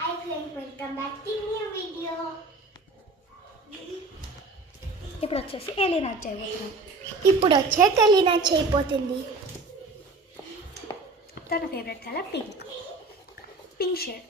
Hi friends, welcome back to new video. ఇప్పుడు వచ్చేసి Elina చేయబోతున్నాం. ఇప్పుడు వచ్చే ఎలీనా చేయబోతుంది. తన ఫేవరెట్ కలర్ పింక్ షేడ్.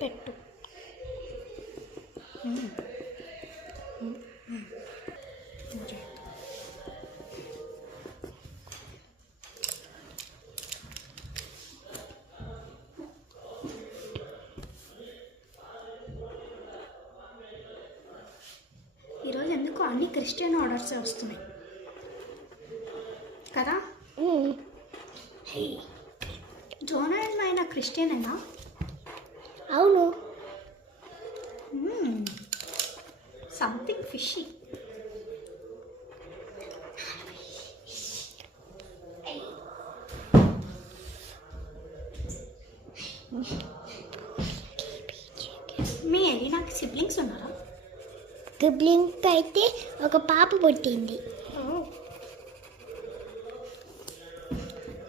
పెట్టు. ఈరోజు ఎందుకు అన్ని క్రిస్టియన్ ఆర్డర్సే వస్తున్నాయి కదా? జోనా అండ్ మైనా క్రిస్టియనేనా? అవును. Something fishy. మీ ఎలీనాకి సిబ్లింగ్స్ ఉన్నారా? సిబ్లింగ్ అయితే ఒక పాప పుట్టింది.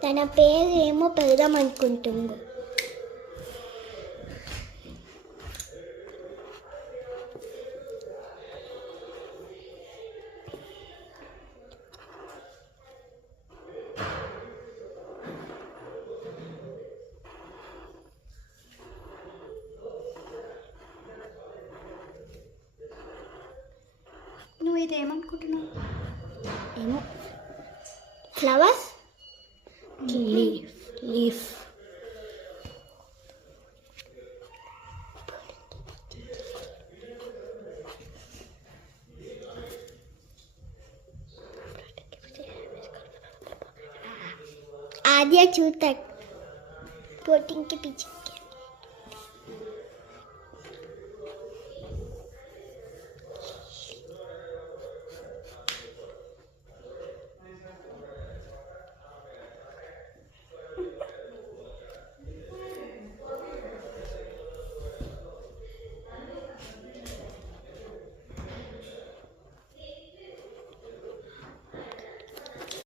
తన పేరు ఏమో పెడదాం అనుకుంటుంది. నువ్వు ఇది ఏమనుకుంటున్నావు? ఏమో ఫ్లవర్స్, లీఫ్. आदिया चूता पोटिंग के पीछे